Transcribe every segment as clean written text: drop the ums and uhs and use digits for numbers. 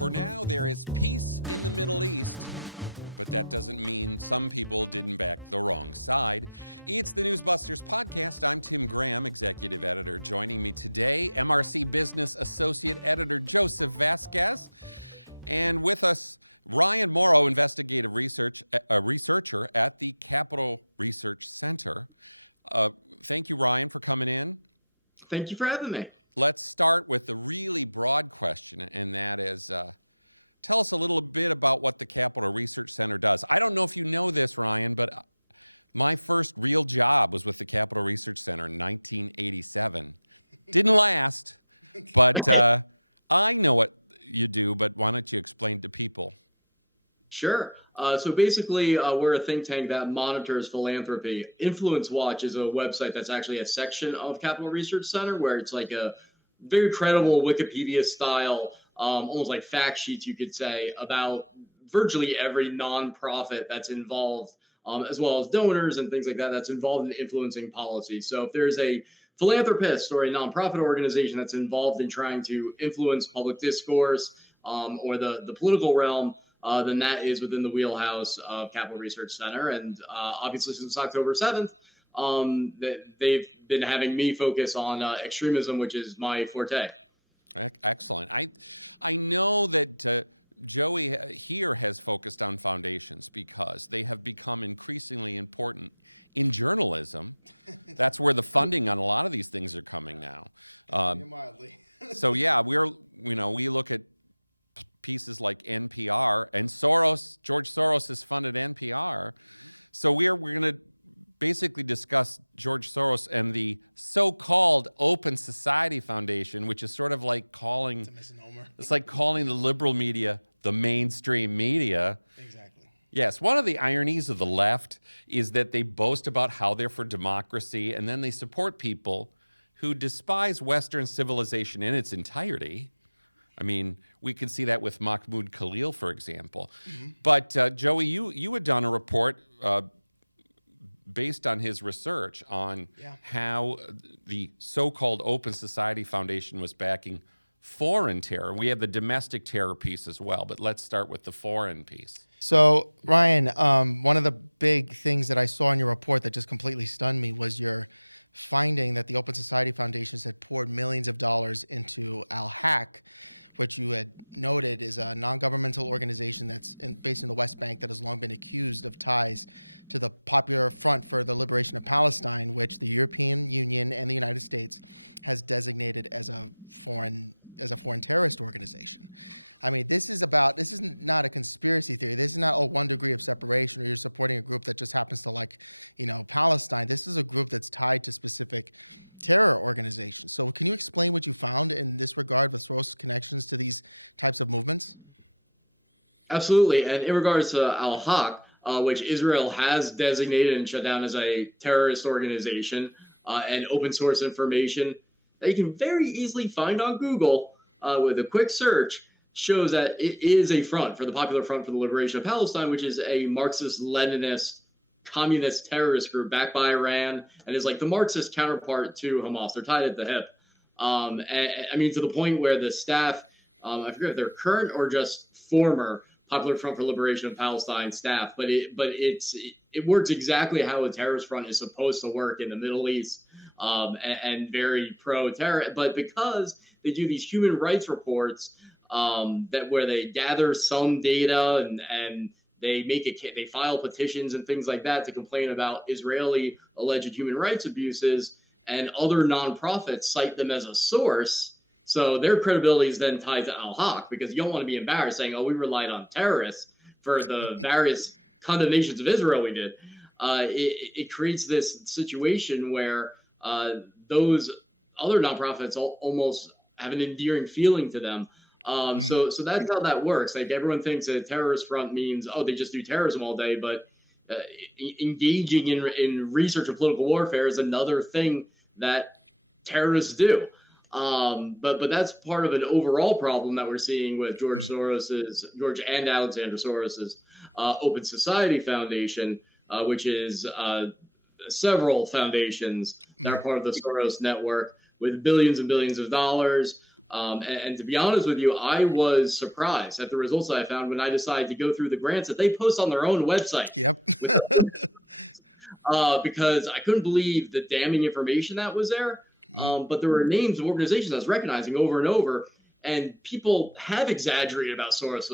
For now, there is peace in the Middle East, but that doesn't mean some people didn't back the wrong side. It's the NewsBusters podcast. I'm Tim Graham, executive editor. Joining me today, MRC Business Associate Editor Joseph Vazquez. And with us, Ryan Mauro, investigative researcher at the Capital Research Center. Thank you, Ryan, for coming in. Thank you for having me. Let's start with the really broad question, and that is, tell us a little bit about what the Capital Research Center does. I don't know if you know this, Ryan, but my first real job was with the Capital Research Center in 1987. Didn't last, but I know what you do, but why don't you explain to people? Sure. So basically, we're a think tank that monitors philanthropy. Influence Watch is a website that's actually a section of Capital Research Center where it's like a very credible Wikipedia style, almost like fact sheets, you could say, about virtually every nonprofit that's involved, as well as donors and things like that, that's involved in influencing policy. So if there's a philanthropist or a nonprofit organization that's involved in trying to influence public discourse or the political realm, then that is within the wheelhouse of Capital Research Center. And obviously, since October 7th, they've been having me focus on extremism, which is my forte. Excellent. I know that Joey here has focused on foundations because they have become increasingly important in journalism. That's where the funding on a lot of these things are coming now. Mildly. So yeah, we look at pieces like NPR, and George Soros has funded NPR. So we're going to basically discuss George Soros and the so-called Open Society Foundation, which is sort of like calling, It's a misnomer. It's like calling the liberal media the mainstream media. Exactly. Yes, one of the ironies of the left is that they boast about how they're for democracy, and then they support people who despise Western civilization in its entirety. I mean, we can see that with Mahmoud Khalil, for example. Mm-hmm. But Joey, you had done a report based on his research on how the so-called Open Society Foundation was backing foreign terror. We have the domestic terror piece as well, but let's start with the foreign piece. So, Ryan, one of the big things that I saw in your report that just completely stunned me was your finding that the Open Society Foundations had poured millions of dollars into Al-Haq, which you had noted is a non-governmental organization that's based in the West Bank that has long been accused of ties to the Popular Front for the Liberation of Palestine, which the European Union and the United States has designated as a foreign terrorist organization. I mean, this is not a conspiracy theory. This is not a 1 degree of separation, or you're supporting a group that just happens to like, Palestine. This is a group that's tied to specific terror organizations. So can you explain what you found in this regard with Soros' connections to these types of movements? Absolutely. And in regards to Al-Haq, which Israel has designated and shut down as a terrorist organization, and open source information that you can very easily find on Google with a quick search, shows that it is a front for the Popular Front for the Liberation of Palestine, which is a Marxist-Leninist communist terrorist group backed by Iran and is like the Marxist counterpart to Hamas. They're tied at the hip. And I mean, to the point where the staff, I forget if they're current or just former Popular Front for Liberation of Palestine staff, but it works exactly how a terrorist front is supposed to work in the Middle East, and very pro-terror. But because they do these human rights reports, where they gather some data and they file petitions and things like that to complain about Israeli alleged human rights abuses, and other nonprofits cite them as a source. So their credibility is then tied to Al-Haq, because you don't want to be embarrassed saying, "Oh, we relied on terrorists for the various condemnations of Israel we did." It creates this situation where those other nonprofits almost have an endearing feeling to them. So that's how that works. Like, everyone thinks a terrorist front means, they just do terrorism all day, but engaging in research of political warfare is another thing that terrorists do. But that's part of an overall problem that we're seeing with George and Alexander Soros's Open Society Foundation, which is several foundations that are part of the Soros network with billions and billions of dollars. And to be honest with you, I was surprised at the results that I found when I decided to go through the grants that they post on their own website. Yep. Because I couldn't believe the damning information that was there. But there were names of organizations I was recognizing over and over, and people have exaggerated about Soros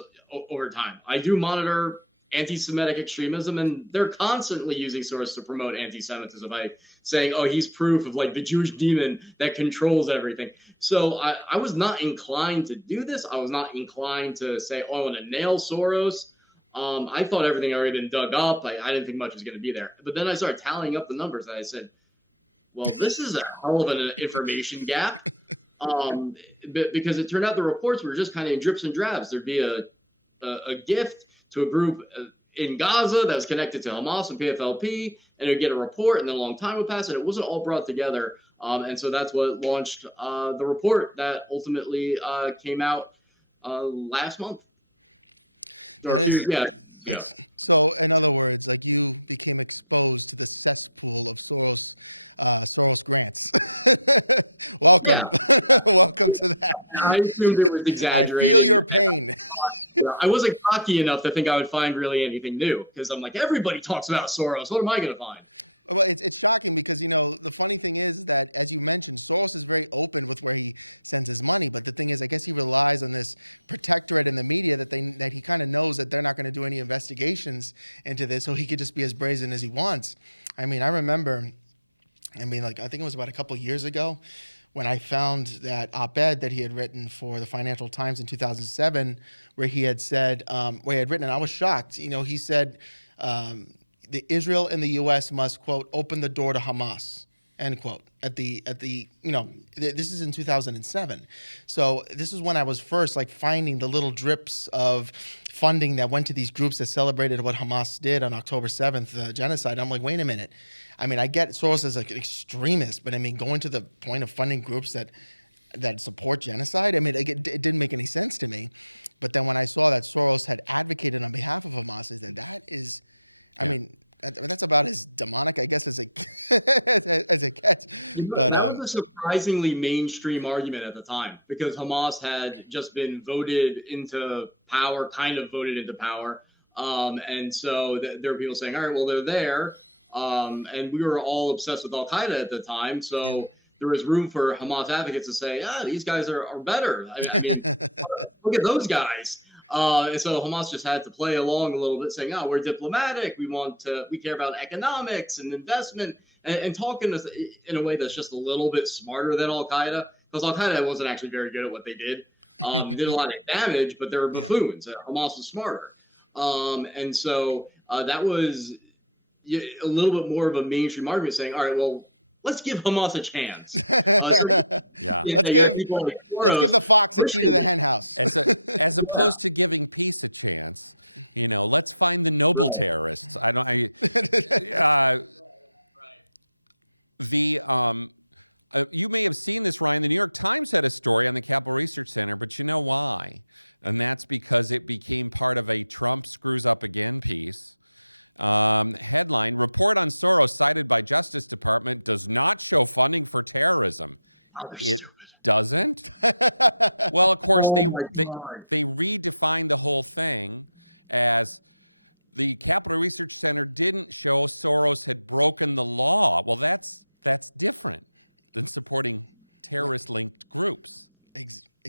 over time. I do monitor anti-Semitic extremism, and they're constantly using Soros to promote anti-Semitism by saying, oh, he's proof of like the Jewish demon that controls everything. So I was not inclined to do this. I was not inclined to say, oh, I want to nail Soros. I thought everything had already been dug up. I didn't think much was going to be there. But then I started tallying up the numbers, and I said, well, this is a hell of an information gap. Because it turned out the reports were just kind of in drips and drabs. There'd be a gift to a group in Gaza that was connected to Hamas and PFLP, and it would get a report, and then a long time would pass, and it wasn't all brought together. And so that's what launched the report that ultimately came out last month. So, in other words, like you became exposed to the cesspool of Soros grants. Welcome, welcome to that. I assumed it was exaggerated. I feel your pain. I wasn't cocky enough to think I would find really anything new, because I'm like, everybody talks about Soros. What am I going to find? Well, it's shocking because, you know, the funny thing is that, as you mentioned, Soros is very open with where he sends his money. But the thing is, I guess he relies on this protectorate in the media that he kind of knows that they're not going to do any investigations into this, so he could just be as brazen as he wants. I mean, I remember, I think it was about a couple of years ago when I found that op-ed that he had written for the Financial Times in 2007, where he had said, where he had written, and I was shocked. You know, he said, the Israel and the U.S. must, quote, open the door to Hamas, end quote, at the you know, this is in 2007. So this is when I was first like finding the little drips of funding that went to these groups that celebrated what Hamas did on October 7th, the genocide. I'm like, wait a minute. I mean, I get Soros as like an extremist, but I mean, going to the point of funding groups that support genocide, I mean, it didn't make any sense to me. But then when I saw that Soros had advocated on behalf of Hamas, I said, that is... I mean, that's about as demonic, I guess, as it gets. But that was a surprisingly mainstream argument at the time, because Hamas had just been voted into power, and so there were people saying, all right, well, they're there, and we were all obsessed with Al-Qaeda at the time, so there was room for Hamas advocates to say, these guys are better. I mean, look at those guys. And so Hamas just had to play along a little bit, saying, we're diplomatic. We care about economics and investment, and talking in a way that's just a little bit smarter than Al-Qaeda, because Al-Qaeda wasn't actually very good at what they did. Did a lot of damage, but they were buffoons. Hamas was smarter. And so that was a little bit more of a mainstream argument, saying, all right, well, let's give Hamas a chance. Let's give the fox a key to the hen house. As opposed to giving peace a chance, you know, let's find the noble terrorists. You may have seen this, Ryan. The New York Times had a story on the Capital Research Center, but you know why? And that's because it became part of a Trump screws up again piece. Headline, report on Soros cited by Justice Department does not show funding for terrorism. It doesn't? Well, of course, they redefined the whole thing as the Capital Research Center didn't show Soros had broken the law. Well, that's different than supporting terrorist-linked groups.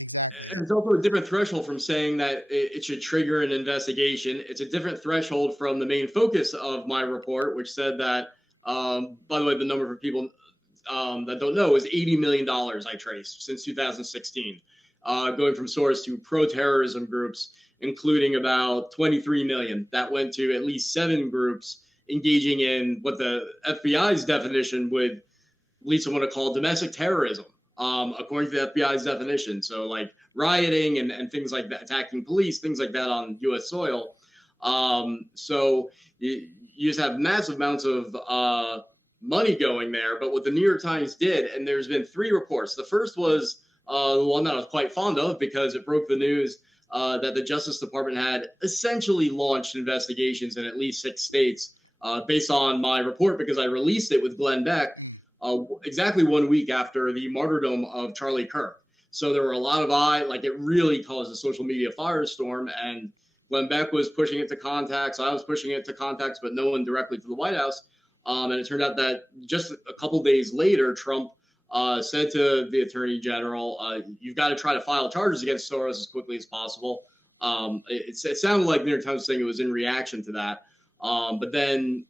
Exactly. And it's also a different threshold from saying that it should trigger an investigation. It's a different threshold from the main focus of my report, which said that, by the way, the number for people that don't know is $80 million I traced since 2016, going from Soros to pro-terrorism groups, including about 23 million that went to at least 7 groups engaging in what the FBI's definition would lead someone to call domestic terrorism. According to the FBI's definition. So like rioting and things like that, attacking police, things like that on U.S. soil. So you just have massive amounts of money going there. But what the New York Times did, and there's been 3 reports. The first was the one that I was quite fond of because it broke the news that the Justice Department had essentially launched investigations in at least 6 states based on my report, because I released it with Glenn Beck exactly 1 week after the martyrdom of Charlie Kirk. So there were a lot of it really caused a social media firestorm. And Glenn Beck was pushing it to contacts. I was pushing it to contacts, but no one directly to the White House. And it turned out that just a couple days later, Trump said to the Attorney General, you've got to try to file charges against Soros as quickly as possible. It sounded like the New York Times was saying it was in reaction to that. But then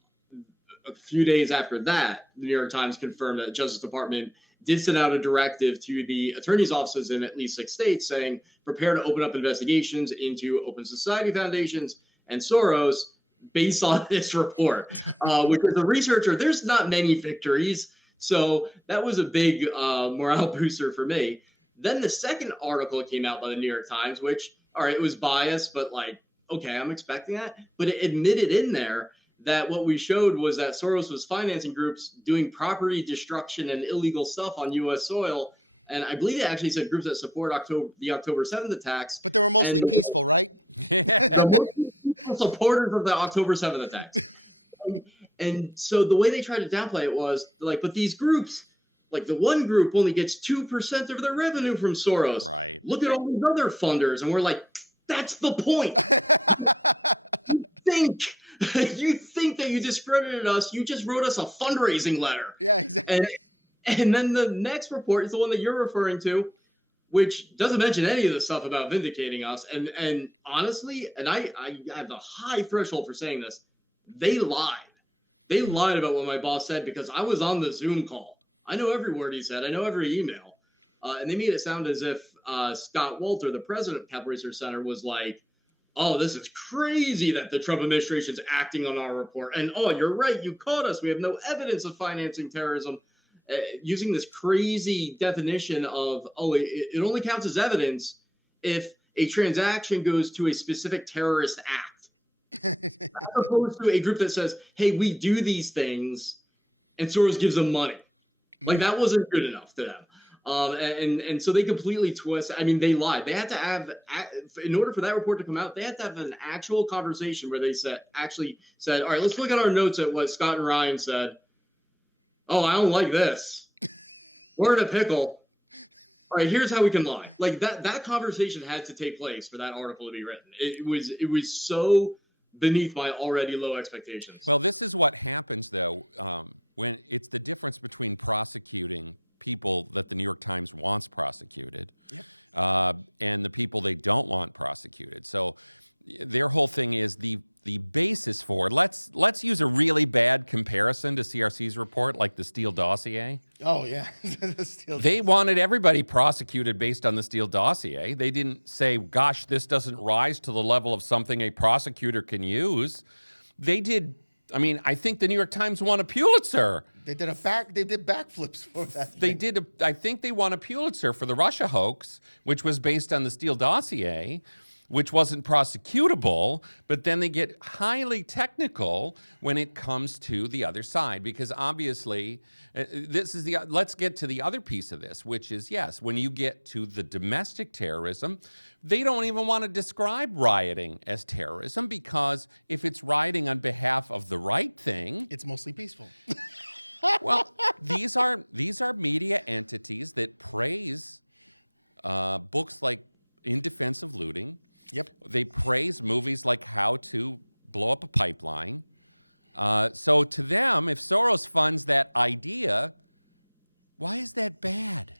a few days after that, the New York Times confirmed that the Justice Department did send out a directive to the attorney's offices in at least 6 states saying, prepare to open up investigations into Open Society foundations and Soros based on this report, which as a researcher, there's not many victories. So that was a big morale booster for me. Then the second article came out by the New York Times, which, all right, it was biased, but okay, I'm expecting that. But it admitted in there that what we showed was that Soros was financing groups doing property destruction and illegal stuff on U.S. soil. And I believe it actually said groups that support the October 7th attacks. But they were mostly peaceful, right? Supporters of the October 7th attacks. And so the way they tried to downplay it was but these groups, the one group only gets 2% of their revenue from Soros. Right. Look at all these other funders. And we're like, that's the point. You think that you discredited us. You just wrote us a fundraising letter. Yeah, exactly. And then the next report is the one that you're referring to, which doesn't mention any of the stuff about vindicating us. And honestly, and I have a high threshold for saying this, they lied. They lied about what my boss said because I was on the Zoom call. I know every word he said. I know every email. And they made it sound as if Scott Walter, the president of Capital Research Center, was like, oh, this is crazy that the Trump administration's acting on our report. And, oh, you're right. You caught us. We have no evidence of financing terrorism. Using this crazy definition of, it only counts as evidence if a transaction goes to a specific terrorist act. As opposed to a group that says, hey, we do these things, and Soros gives them money. That wasn't good enough to them. And so they completely twist. I mean, they lied. They had to have, in order for that report to come out, they had to have an actual conversation where they actually said, all right, let's look at our notes at what Scott and Ryan said. Oh, I don't like this. We're in a pickle. All right, here's how we can lie. That conversation had to take place for that article to be written. It was so beneath my already low expectations. Well, this is what happens, though, when it's the difference between prosecuting people that the New York Times wants prosecuted, and the people they don't want prosecuted. So their whole thing is the basis for it. Let's use a really bad comparison to CRC's report, like the Steele dossier. Oh yeah, They wanted everybody prosecuted based on the Steele dossier. They didn't say, "Gosh, this doesn't rise to the level of something a prosecutor can use." They did. I mean, I think the New York Times won a Pulitzer. They did backflips for that. They did. I think they won a Pulitzer for the Russia hoax, which was based on the Steele dossier, which wasn't prosecutable. But then they get highly technical when it comes to the other side, because obviously, let's get to the other piece of this, which is, yes, when you get to the domestic terrorism, they don't even want to describe rioting as terrorism, because if it's rioting on behalf of the right thing, it's mostly peaceful. Well, these are media entities that praise books like In Defense of Looting. Yep. They praise movies like How to Blow Up a Pipeline. So to them, if Soros funds that idea, why is that bad?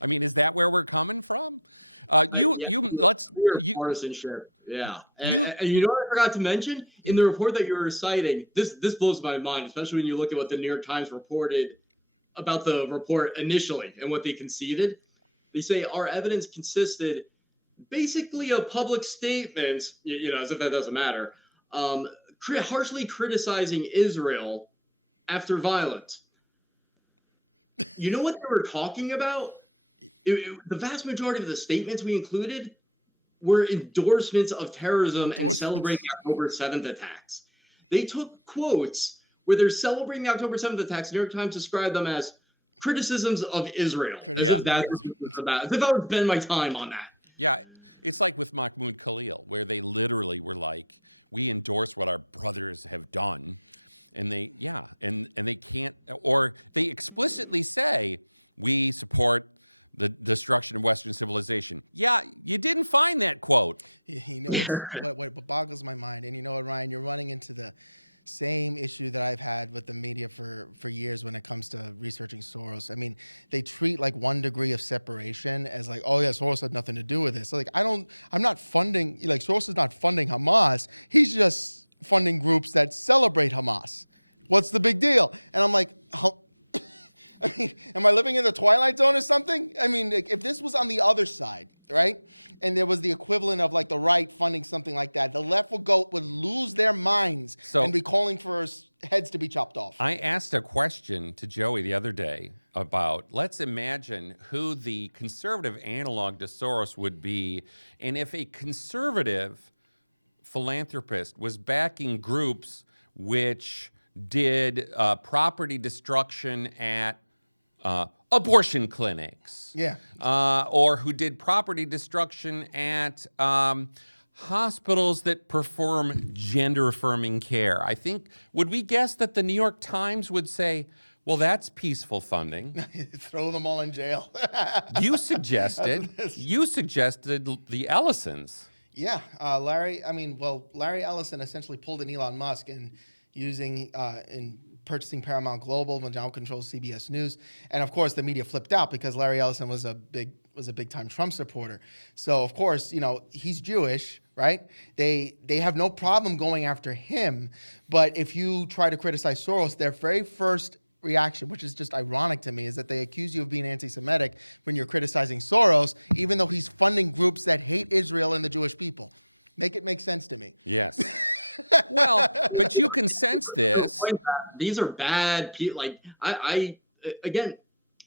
I mean, is that where we're coming from? Partisanship. Yeah. And you know what I forgot to mention? In the report that you were citing, this blows my mind, especially when you look at what the New York Times reported about the report initially and what they conceded. They say our evidence consisted basically of public statements, as if that doesn't matter, harshly criticizing Israel after violence. You know what they were talking about? The vast majority of the statements we included were endorsements of terrorism and celebrating the October 7th attacks. They took quotes where they're celebrating the October 7th attacks. New York Times described them as criticisms of Israel. As if that's what it's about. As if I would spend my time on that. Yeah, it's like with Mahmoud Khalil, where they literally were like, we endorse what our brothers have done. And and they can't, or they explicitly say, we support the destruction of Western civilization. Yeah, you didn't find that quote. You know what boggles my mind, and you know what, Ryan, you're running into the same issue that I've had with the media for years when it comes to researching Soros. I mean, they treat like 1 degree of separation as like, oh yeah, Soros had nothing to do with this. So like, I'm not funding, like Soros is not funding Hamas. He's just funding groups that celebrate Hamas. What's the big deal? And I'm like, I mean, am I living in the Twilight Zone or something? I mean, like, if this was on the other side, right, and there was the equivalent of like the right funding something like that, the left would lose their minds and be calling for heads to be chopped off. I asked a question to Joey the other day about, let's imagine who the conservative analog to Soros would be, and if a conservative philanthropist was backing groups which did property destruction at abortion clinics, or who did property destruction at hospitals that perform gender-affirming care. I think, would we guess that the New York Times would say, well, that's peaceful funding. Throw them all in jail. You suggested the Ellisons. Yeah, Larry Ellison essentially pulled an Elon Musk and using in purchasing Paramount Global, which now controls CBS News, and of course the media flipped out because Larry Ellison was a big time Trump supporter. So of course, he's Jewish, right? They have no problem going after him, but if you try to criticize Soros, their very first reaction, which is just ironic to me, is that they accuse you of being anti-Semitic when you're criticizing Soros, even though he's funding groups that hate Israel and the Jewish people. Make it make sense to me. Yes. Well, but you can sense this. These are bad people. Like, I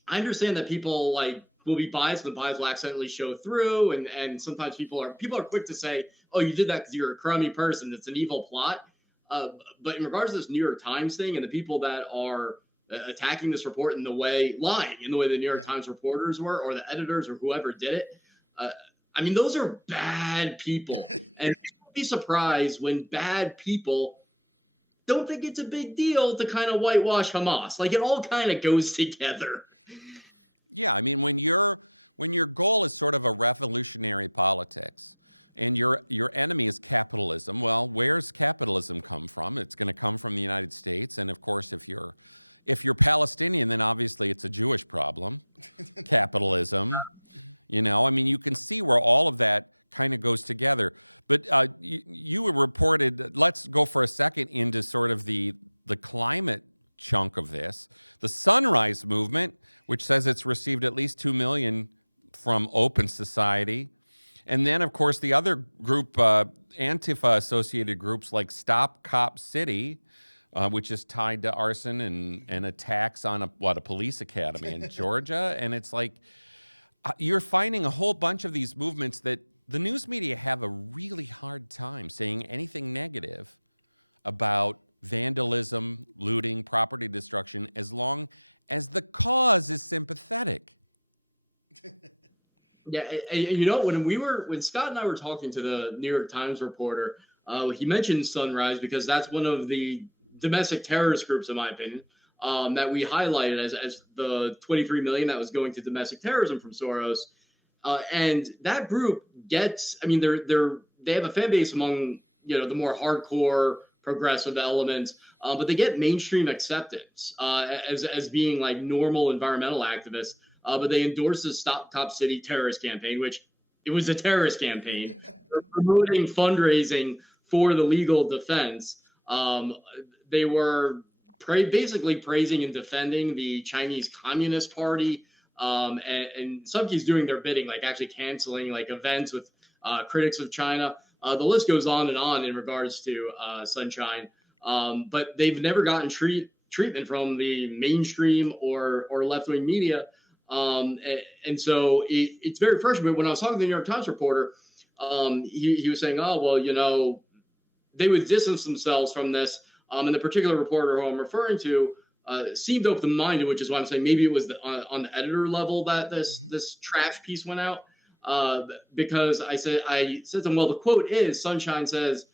understand that people will be biased, and the bias will accidentally show through, and sometimes people are quick to say, "Oh, you did that because you're a crummy person. It's an evil plot." But in regards to this New York Times thing and the people that are attacking this report lying in the way the New York Times reporters were, or the editors, or whoever did it, I mean, those are bad people, and be surprised when bad people don't think it's a big deal to kind of whitewash Hamas. Like, it all kind of goes together. Yeah, I mean, when your goal is sort of a revolutionary politics and your enemy is capitalism, well, where's capitalism come from? It's going to come from the United States, and of course, if you're Palestinian, then obviously it's a Jewish problem. Capitalism, I mean, you can see where all of that kind of goes together. But you reported, let's go for a second into sort of the climate chunk of this. The Sunrise Movement, which says it's received at least $2 million from Open Society. And then, of course, the other group, Antifa-associated groups like Stop Cop City, which is tied to arson and attacks on a police academy in Georgia. And it's like, you're finding a whole bunch of these movements that the news media have a really hard time saying anything negative about vandalism, looting, property destruction, as long as the cause is sympathetic. Yeah, when Scott and I were talking to the New York Times reporter, he mentioned Sunrise because that's one of the domestic terrorist groups, in my opinion, that we highlighted as the $23 million that was going to domestic terrorism from Soros. And that group gets, I mean, they have a fan base among, the more hardcore progressive elements, but they get mainstream acceptance as being like normal environmental activists. But they endorsed the Stop Cop City terrorist campaign, which it was a terrorist campaign. They're promoting fundraising for the legal defense. They were basically praising and defending the Chinese Communist Party. And in some cases doing their bidding, like actually canceling like events with critics of China. The list goes on and on in regards to Sunshine. But they've never gotten treatment from the mainstream or left-wing media. And so it's very frustrating. But when I was talking to the New York Times reporter, he was saying, oh, well, they would distance themselves from this. And the particular reporter who I'm referring to seemed open-minded, which is why I'm saying maybe it was on the editor level that this trash piece went out. Because I said to them, well, the quote is, Sunshine says,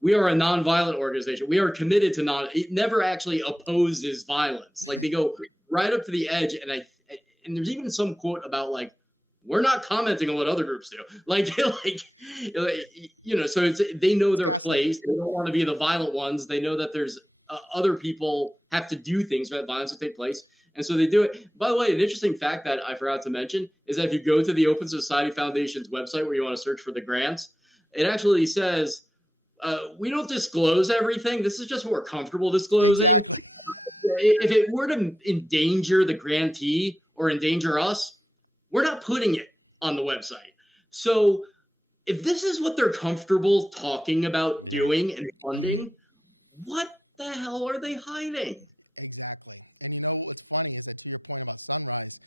we are a nonviolent organization. We are committed to it never actually opposes violence. Like, they go right up to the edge, and and there's even some quote about like, we're not commenting on what other groups do. Like, you know, so they know their place. They don't want to be the violent ones. They know that there's other people have to do things for that violence to take place. And so they do it. By the way, an interesting fact that I forgot to mention is that if you go to the Open Society Foundation's website where you want to search for the grants, it actually says, we don't disclose everything. This is just what we're comfortable disclosing. Exactly. If it were to endanger the grantee or endanger us, we're not putting it on the website. So if this is what they're comfortable talking about doing and funding, what the hell are they hiding? Exactly. And you know what's funny is that, to your point about Sunrise,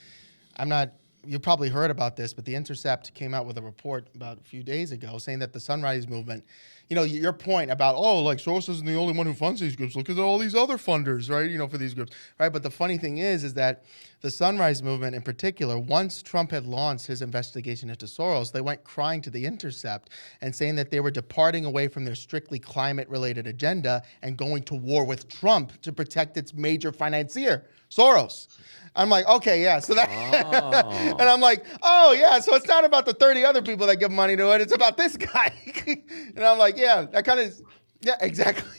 you probably heard about this, but The Intercept came out with a report about a few days ago saying that the Sunrise movement, you know, your point about, like Soros isn't the only one who funds these groups. Look at all these other funders, right? You know, for these groups, right? But the funny thing is that the Sunrise movement in particular, once Trump had launched his investigation into Soros, they went crying to The Intercept and saying that they were departing away from their strictly climate-related agenda and going to war with Trump to protect its major financier, Soros. I'm like, okay, yeah. So that, and I'm like, oh yeah. So it's not about the 30 other people that give money to it. It's about this guy. And I'm like, yeah, that kind of, yeah, exactly.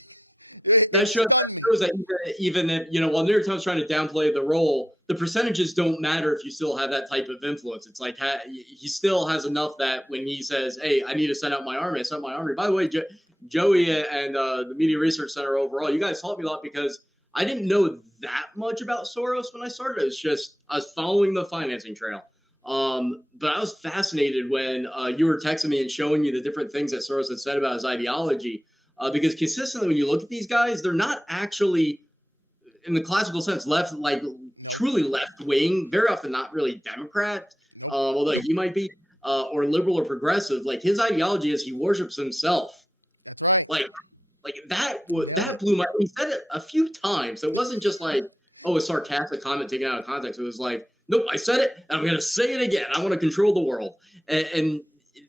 It stunned me. That even if, you know, while New York Times trying to downplay the role, the percentages don't matter if you still have that type of influence. It's like he still has enough that when he says, hey, I need to send out my army, I send out my army. By the way, Joey and the Media Research Center overall, you guys helped me a lot because I didn't know that much about Soros when I started. It's just I was following the financing trail. But I was fascinated when you were texting me and showing me the different things that Soros had said about his ideology. Because consistently, when you look at these guys, they're not actually, in the classical sense, truly left wing. Very often, not really Democrat. Nope. Although he might be, or liberal or progressive. Like his ideology is he worships himself. That's right. Like that blew my. He said it a few times. It wasn't just like, a sarcastic comment taken out of context. It was like, nope, I said it, and I'm going to say it again. I want to control the world, and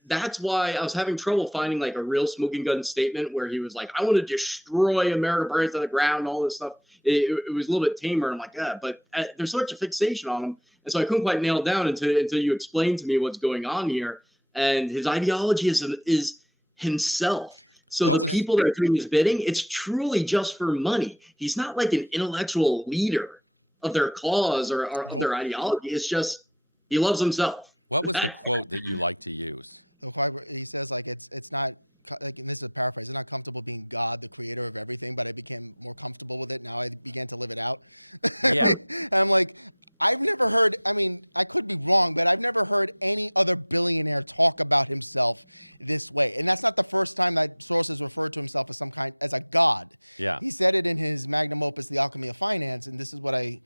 that's why I was having trouble finding like a real smoking gun statement where he was like, I want to destroy America, burn it to the ground, and all this stuff. It was a little bit tamer. I'm like, but there's such a fixation on him, and so I couldn't quite nail it down until you explained to me what's going on here. And his ideology is himself. So the people that are doing his bidding, it's truly just for money. He's not like an intellectual leader of their cause or of their ideology. It's just he loves himself. What was the quote that you like to use? He says like it's not like, and this is a paraphrase, it's not comfortable being God, the creator of everything, but I became more comfortable with it. Now I began to live it out. Yeah. And I'm like, I've never heard, I mean, I could be wrong, but I've never heard any other billionaire talk about himself this way. And that's not the first time that Soros has referred to himself as a god. Yeah. He said it in his magnum opus, The Alchemy of Finance, and this is what I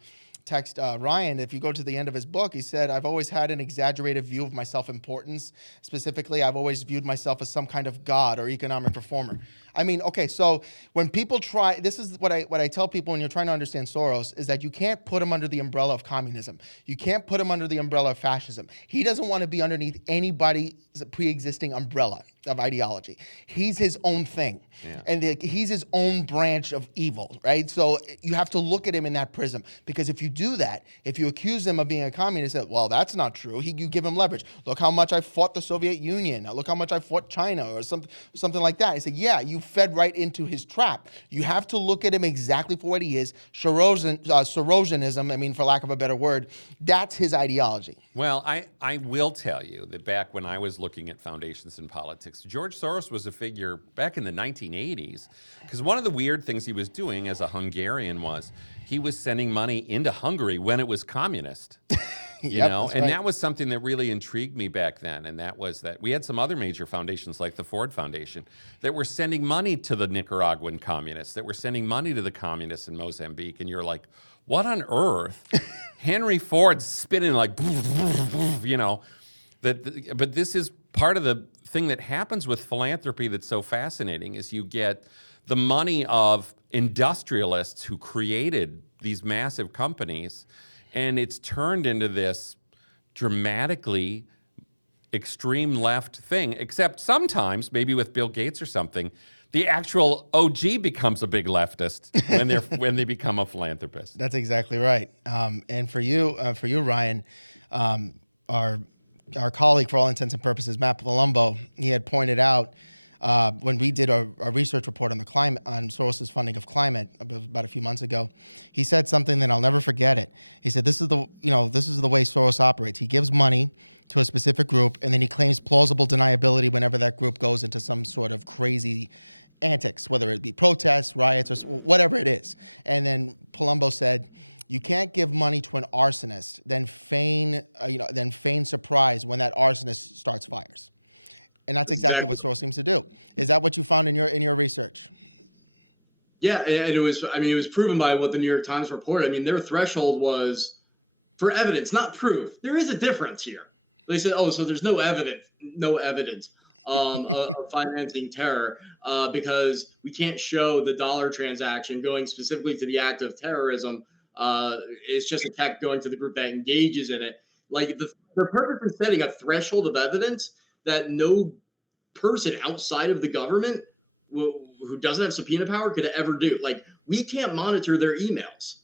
text Ryan. If you go to the end of his book, he said, I've always had an exaggerated view of my self-importance. Specifically, I've always viewed myself as some kind of god or economic reformer. I mean, okay, so when people try, this is what I tell people when you're trying to understand Soros, is that you can't put him under the umbrella of communism. You can't put him under the umbrella of fascism. He doesn't want to be underneath anybody's pre-existing umbrella of ideology. He's his own thing. Yeah. And he's his own branch of evil, right? So you have to look at him in that prism, because if you do that, if you accuse him of being a communist, well, that's not true. You give him leverage. Look how much I fought the Soviet Union. Look how much I fought China, or something like that. I said, yeah, you fed right into his trap. You have to look at him exactly for what he is. Sorosianism, I mean, for lack of a better word, that's his ideology. Well, I will tell you that back when I was looking at foundations in politics, George Soros was a figure back in the 1980s, because one of the weird things he was doing as a Hungarian was he was sending money into Hungary when it was communist. You know, and that was something that really intrigued me back then. And that was that we had some other major foundations like the Ford Foundation that were sending money to the Nicaraguan communists, that were sending money to the communists in Mozambique. And you're like, what on earth? Henry Ford's spinning like, you know, but this is part of the thing that happens with philanthropy that's so fascinating is you get the money of industrialists who created these massive companies, and it's turned into this dramatically extreme left thing, except sometimes, maybe with Bill Gates or something, the actual OG becomes a big leftist when they become a philanthropist. That's exactly right. And for you, Ryan, our colleague, for all intents and purposes, Matt Palumbo, he had pointed out when we did a research report on the climate, on Soros's funding of climate about a few months ago, he said something that I'll never forget it. He said, this is the way Soros operates. He gives money to a specific group, and then he claims plausible deniability whenever that group goes into some sort of crazy antics, whether it be protests, riots, or whatever it is. And then Palumbo said, you can't give money to an arsonist, then feign surprise when that arsonist starts fires. And that's exactly what Soros seems to do. Is that what you found in your research? Yeah, and it was proven by what the New York Times reported. I mean, their threshold was for evidence, not proof. There is a difference here. They said, oh, so there's no evidence of financing terror because we can't show the dollar transaction going specifically to the act of terrorism. It's just a check going to the group that engages in it. Like they're perfectly setting a threshold of evidence that no person outside of the government who doesn't have subpoena power could ever do. Like, we can't monitor their emails.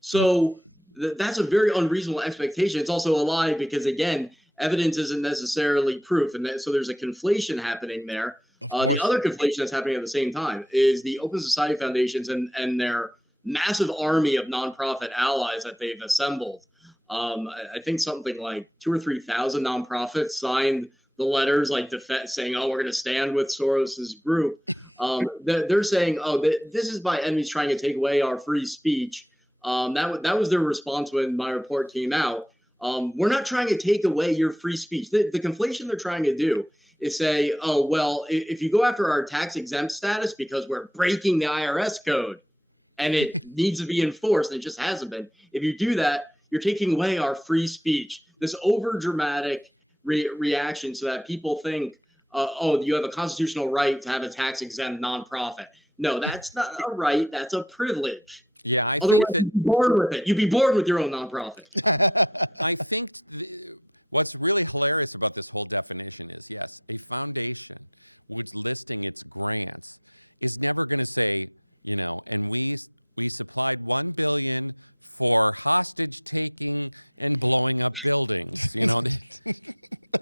So that's a very unreasonable expectation. It's also a lie because, again, evidence isn't necessarily proof. And so there's a conflation happening there. The other conflation that's happening at the same time is the Open Society Foundations and their massive army of nonprofit allies that they've assembled. I think something like 2,000 or 3,000 nonprofits signed the letters like saying, oh, we're going to stand with Soros's group. They're saying, oh, this is by enemies trying to take away our free speech. That was their response when my report came out. We're not trying to take away your free speech. The conflation they're trying to do is say, oh, well, if you go after our tax exempt status because we're breaking the IRS code and it needs to be enforced, and it just hasn't been. If you do that, you're taking away our free speech. This over dramatic reaction so that people think, oh, you have a constitutional right to have a tax-exempt nonprofit. No, that's not a right. That's a privilege. Yeah, I think that you'd be born with it. You'd be born with your own nonprofit. I think what's really hilarious about this whole definition is, yes, a foundation which listing its grants is never going to say, and we supplied $1 billion for hostage taking and blowing up buildings.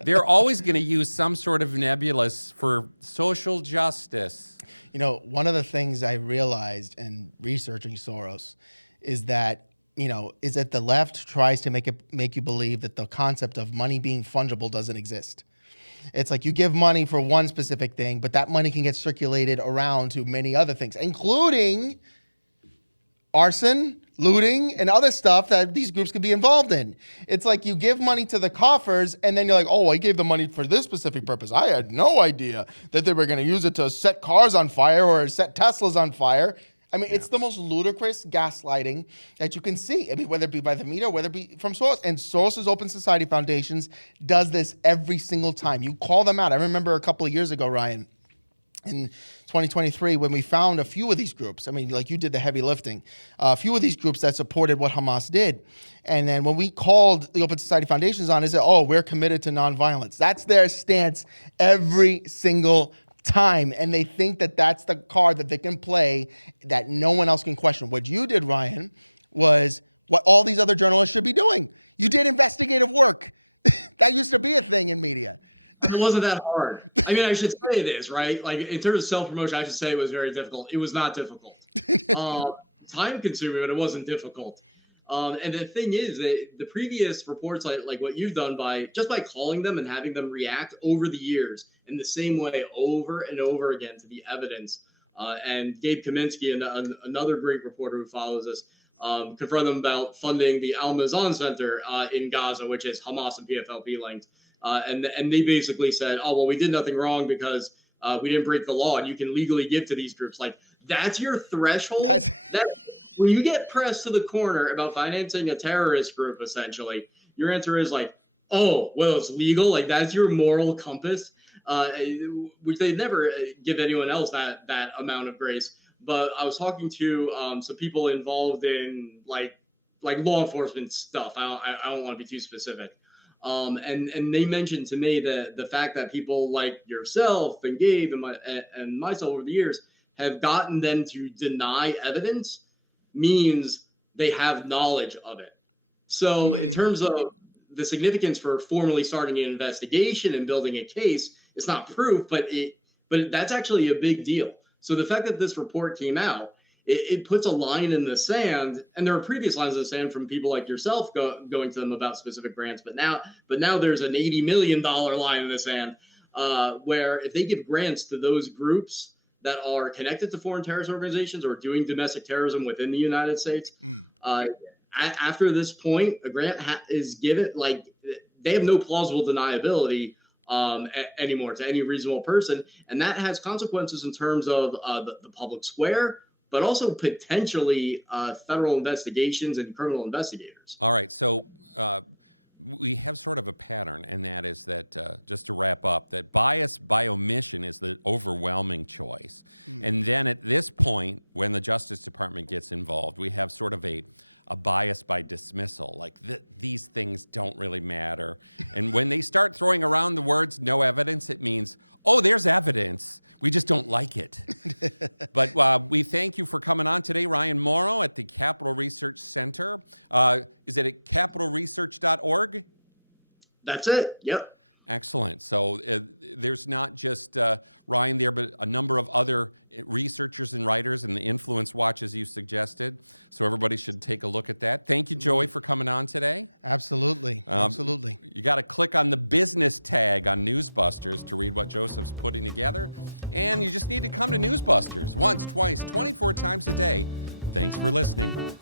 They're always going to use some sort of nebulous for social justice. One of the things I realized in researching Soros is that the left tries to make you believe that the concept of money being fungible doesn't exist. It's like you give money for one specific thing, but that money can get circulated around to many other things, including arson, looting, and other stuff that these groups could be involved in. It's like you give money to the coffers, and then you're like, oh, I gave the money for this specific purpose. I had no idea that they were going to use it to set cars on fire or set Teslas on fire. I mean, It's the most ludicrous gaslighting that you can see. I mean, whether it be by the media, whether it be from Soros. And Soros's Open Society Foundations does this every single time. You call them out. I remember a couple of years ago, Ryan, in 2023, when we found a few of these groups, like you did the heavy lifting, a few of these groups that supported what Hamas did. And then when we called the Open Society Foundations on, they said, oh, we're committed to nonviolence. That's their stance every single time. And they think that that's the card that they can play that no one else can question. What you did, Ryan, was what all these other journalists should be doing. You did investigative work. That used to be a thing in media. It wasn't that hard. I should say this, right? Like, in terms of self-promotion, I should say it was very difficult. It was not difficult. Time-consuming, but it wasn't difficult. And the thing is that the previous reports, like what you've done by calling them and having them react over the years in the same way over and over again to the evidence. And Gabe Kaminsky, another great reporter who follows us, confronted them about funding the Al-Mazan Center in Gaza, which is Hamas and PFLP linked. And they basically said, oh, well, we did nothing wrong because we didn't break the law and you can legally give to these groups. Like, that's your threshold? When you get pressed to the corner about financing a terrorist group, essentially, your answer is like, oh, well, it's legal. Like, that's your moral compass, which they never give anyone else that amount of grace. But I was talking to some people involved in like law enforcement stuff. I don't want to be too specific. And they mentioned to me that the fact that people like yourself and Gabe and myself over the years have gotten them to deny evidence means they have knowledge of it. So in terms of the significance for formally starting an investigation and building a case, it's not proof, but that's actually a big deal. So the fact that this report came out, it puts a line in the sand, and there are previous lines in the sand from people like yourself going to them about specific grants, but now there's an $80 million line in the sand, where if they give grants to those groups that are connected to foreign terrorist organizations or doing domestic terrorism within the United States, after this point, a grant is given, like, they have no plausible deniability anymore to any reasonable person, and that has consequences in terms of the public square, but also potentially federal investigations and criminal investigators. All right, so we have sort of a pattern, and that is that, just to wrap up, that bias by omission is the overwhelming choice. And then at this point, when the Justice Department gets involved, we have sort of a bias by dismissal, like these things don't really matter. And when they start throwing around the words no evidence, it means, oh, there's evidence. We just don't like it. But we thank you for coming on today, Ryan Mauro at the Capital Research Center. Is it at capitalresearch.org? That's it. Yep. Excellent. So there's not just Ryan there, but a number of other researchers and writers and the influence watch, as you suggested. So everybody should take a look at that. Thank you, Joey, for coming on today. Absolutely. Absolutely. You got to click on the business tag on NewsBusters to read what Joseph's putting together. And you just need to come to NewsBusters once, twice, 24 times a day. Thanks for listening.